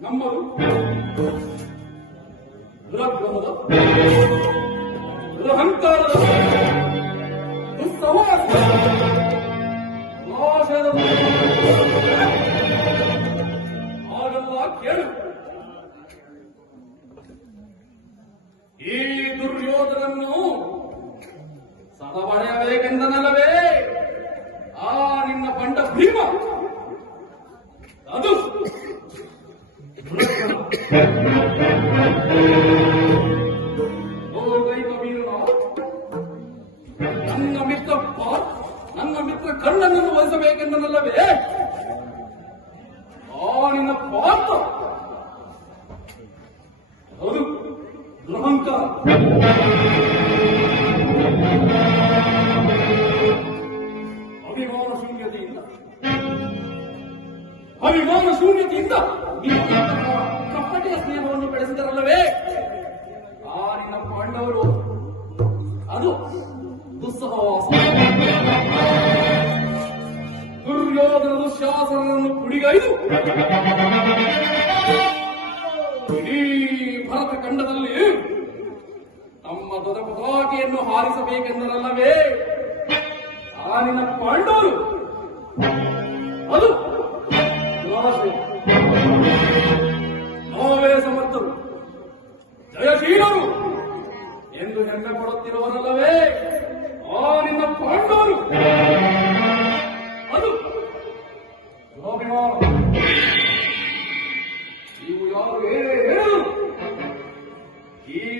ನಮ್ಮದು ದುರಗ್ರಹದ ದುರಹಂಕಾರದ ದುಸ್ಸಹವಾಸ ನಾಶದ ಹಾಗೆಲ್ಲ ಕೇಳು. ಈ ದುರ್ಯೋಧನನ್ನು ಸದಬಡೆಯಬೇಕೆಂದನಲ್ಲವೇ ಆ ನಿನ್ನ ಬಂಡ ಭೀಮ. ಅದು ನನ್ನ ಮಿತ್ರ ನನ್ನ ಮಿತ್ರ ಕಣ್ಣನನ್ನು ವಹಿಸಬೇಕೆಂದನಲ್ಲವೇ ಆ ನಿನ್ನ ಪಾತ್ರ ಹೌದು ದುರಹಂಕಾರ ಅಭಿಮಾನ ಶೂನ್ಯತೆಯಿಂದ ಅಭಿಮಾನ ಶೂನ್ಯತೆಯಿಂದ ಕಪ್ಪಟಿಯ ಸ್ನೇಹವನ್ನು ಬೆಳೆಸಿದರಲ್ಲವೇ? ಆ ನಿನ್ನ ಪಾಂಡವರು. ಅದು ದುಸ್ಸಹವಾಸ. ದುರ್ಯೋಧನ ದುಶಾಸನವನ್ನು ಕುಡಿಗೈದು. ಇಡೀ ಭರತ ಖಂಡದಲ್ಲಿ ನಮ್ಮ ದೊಡ್ಡ ಪತಾಕೆಯನ್ನು ಹಾರಿಸಬೇಕೆಂದರಲ್ಲವೇ? ಆ ನಿನ್ನ ಪಾಂಡವರು. ಅದು ಜಯಶೀಲರು ಎಂದು ಹೆಮ್ಮೆ ಪಡುತ್ತಿರುವನಲ್ಲವೇ ಆ ನಿನ್ನ ಪಾಂಡವರು ಅದು.